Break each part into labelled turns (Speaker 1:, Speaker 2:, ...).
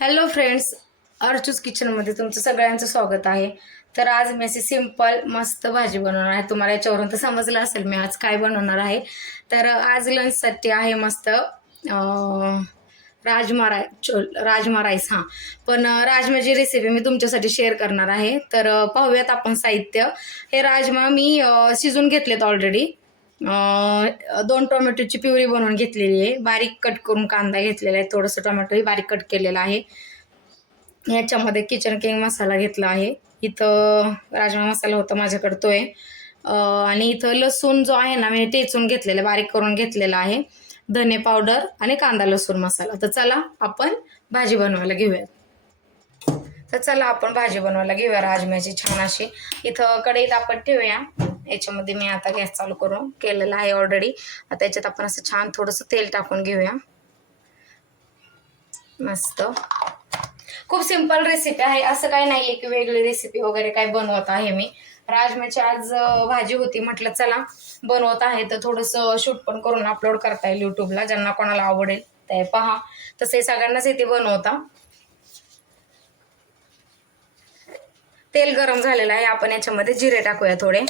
Speaker 1: Hello friends अर्चूज किचनमध्ये तुमचं सगळ्यांचं स्वागत आहे. तर आज मी अशी सिंपल मस्त भाजी बनवणार आहे. तुम्हाला याच्यावरून तर समजलं असेल मी आज काय बनवणार आहे. तर आज लंचसाठी आहे मस्त राजमा राय चो राजमा राईस हां. पण राजमाची रेसिपी मी तुमच्यासाठी शेअर करणार आहे. तर पाहूयात आपण साहित्य. हे राजमा मी शिजून घेतलेत ऑलरेडी दोन टोमॅटोची प्युरी बनवून घेतलेली आहे. बारीक कट करून कांदा घेतलेला आहे. थोडंसं टोमॅटोही बारीक कट केलेला आहे. याच्यामध्ये किचन किंग मसाला घेतला आहे. इथं राजमा मसाला होता माझ्याकडे तो आहे आणि इथं लसूण जो आहे ना मी टेचून घेतलेला बारीक करून घेतलेला आहे. धने पावडर आणि कांदा लसूण मसाला. तर चला आपण भाजी बनवायला घेऊयात. तर चला आपण भाजी बनवायला घेऊया. राजम्याची छान अशी. इथं कढईत आपण ठेवूया. याच्यामध्ये मी आता गॅस चालू करून केलेला आहे ऑलरेडी आता याच्यात आपण असं छान थोडंसं तेल टाकून घेऊया. मस्त. खूप सिंपल रेसिपी आहे. असं काही नाही आहे की वेगळी रेसिपी वगैरे काय बनवत आहे मी. राजम्याची आज भाजी होती म्हटलं चला बनवत आहे तर थोडंसं शूट पण करून अपलोड करता येईल यूट्यूबला ज्यांना कोणाला आवडेल ते पहा. तसे सगळ्यांनाच इथे बनवता. तेल गरम झालेलं आहे. आपण याच्यामध्ये जिरे टाकूया थोडे.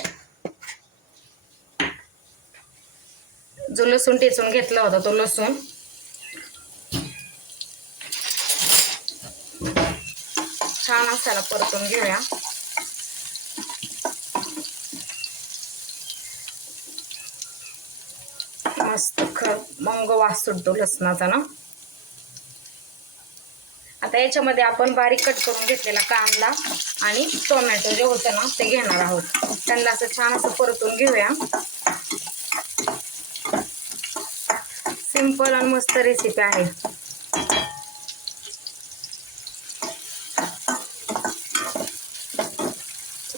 Speaker 1: जो लसूण टेचून घेतला होता तो लसूण. छान असायला परतून घेऊया. मस्त खर मंग वास सुटतो लसणाचा ना. आता याच्यामध्ये आपण बारीक कट करून घेतलेला कांदा आणि टोमॅटो जे होतं ना ते घेणार आहोत. त्यांना असं छान असं परतून घेऊया. सिंपल आणि मस्त रेसिपी आहे.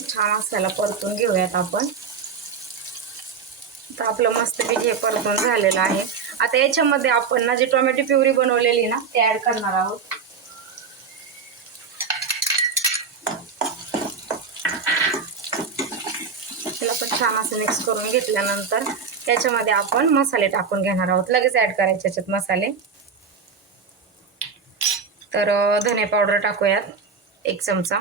Speaker 1: छान असायला परतून घेऊयात आपण. तर आपलं मस्त हे परतून झालेलं आहे. आता याच्यामध्ये आपण ना जी टोमॅटो प्युरी बनवलेली ना ते ऍड करणार आहोत. त्याला पण छान असं मिक्स करून घेतल्यानंतर त्याच्यामध्ये आपण मसाले टाकून घेणार आहोत. लगेच ऍड करायचे याच्यात मसाले. तर धने पावडर टाकूयात एक चमचा.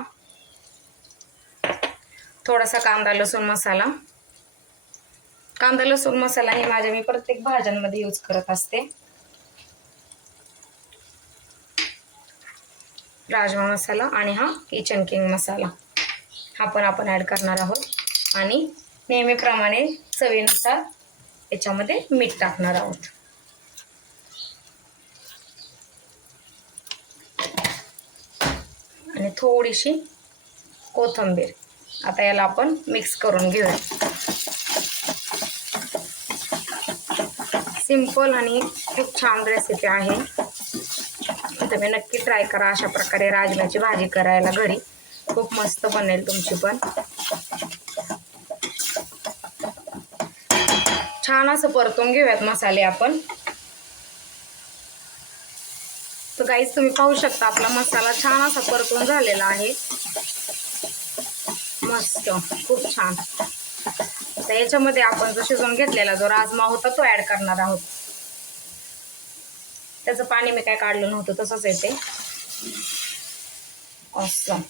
Speaker 1: थोडासा कांदा लसूण मसाला. कांदा लसूण मसाला हे माझ्या मी प्रत्येक भाज्यांमध्ये यूज करत असते. राजमा मसाला आणि हा किचन किंग मसाला. हा पण आपण ॲड करणार आहोत. आणि नेहमीप्रमाणे चवीनुसार याच्यामध्ये मीठ टाकणार आहोत. आणि थोडीशी कोथिंबीर. आता याला आपण मिक्स करून घेऊया. सिंपल आणि खूप छान रेसिपी आहे. तुम्ही नक्की ट्राय करा अशा प्रकारे राजम्याची भाजी करायला घरी. खूप मस्त बनेल तुमची पण. छान असं परतून घेऊयात मसाले आपण. तर गाईज तुम्ही पाहू शकता आपला मसाला छान असा परतून झालेला आहे. मस्त खूप छान. तर याच्यामध्ये आपण जो शिजवून घेतलेला जो राजमा होता तो ऍड करणार आहोत. त्याचं पाणी मी काय काढलं नव्हतं तसंच येते. असं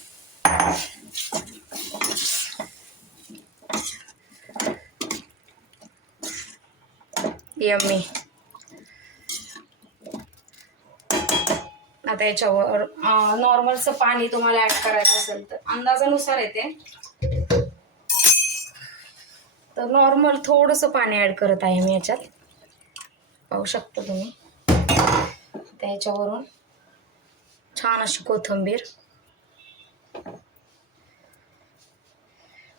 Speaker 1: यम्मी आता याच्यावर नॉर्मलचं पाणी तुम्हाला ऍड करायचं असेल तर. अंदाजानुसार येते. तर नॉर्मल थोडंसं पाणी ऍड करत आहे मी याच्यात. पाहू शकता तुम्ही. त्याच्यावरून छान अशी कोथिंबीर.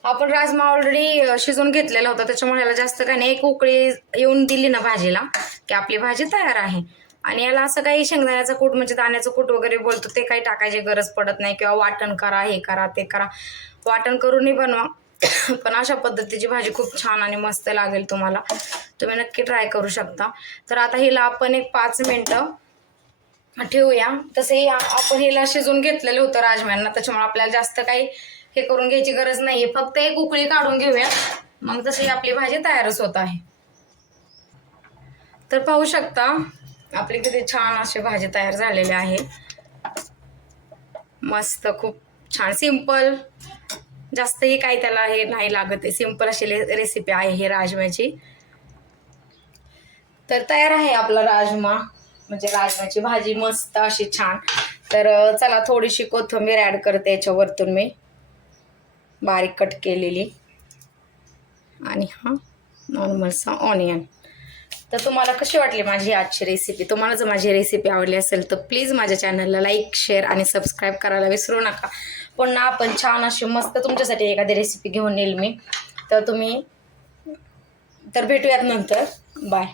Speaker 1: आपण राजमा ऑलरेडी शिजवून घेतलेला होता. त्याच्यामुळे याला जास्त काही नाही. एक उकळी येऊन दिली ना भाजीला की आपली भाजी तयार आहे. आणि याला असं काही शेंगदाण्याचं कूट म्हणजे दाण्याचं कूट वगैरे बोलतो ते काही टाकायची गरज पडत नाही. किंवा वाटण करा हे करा ते करा. वाटण करूनही बनवा. पण अशा पद्धतीची भाजी खूप छान आणि मस्त लागेल तुम्हाला. तुम्ही नक्की ट्राय करू शकता. तर आता हिला आपण एक पाच मिनटं ठेवूया. तसंही आपण हिला शिजून घेतलेलं होतं राजम्यांना. त्याच्यामुळे आपल्याला जास्त काही हे करून घ्यायची गरज नाही फक्त एक उकळी काढून घेऊया. मग तशी आपली भाजी तयारच होत आहे. तर पाहू शकता आपली किती छान अशी भाजी तयार झालेली आहे. मस्त खूप छान. सिंपल जास्तही काही त्याला हे नाही लागत आहे. सिंपल अशी रेसिपी आहे ही राजम्याची. तर तयार आहे आपला राजमा. म्हणजे राजम्याची भाजी मस्त अशी छान. तर चला थोडीशी कोथिंबीर ॲड करते याच्यावरतून मी. बारीक कट केलेली. आणि हा नॉर्मलचा ऑनियन. तर तुम्हाला कशी वाटली माझी आजची रेसिपी तुम्हाला जर माझी रेसिपी आवडली असेल तर प्लीज माझ्या चॅनलला लाईक शेअर आणि सबस्क्राईब करायला विसरू नका. पुन्हा आपण छान अशी मस्त तुमच्यासाठी एखादी रेसिपी घेऊन येईल मी. तर तुम्ही तर भेटूयात नंतर. बाय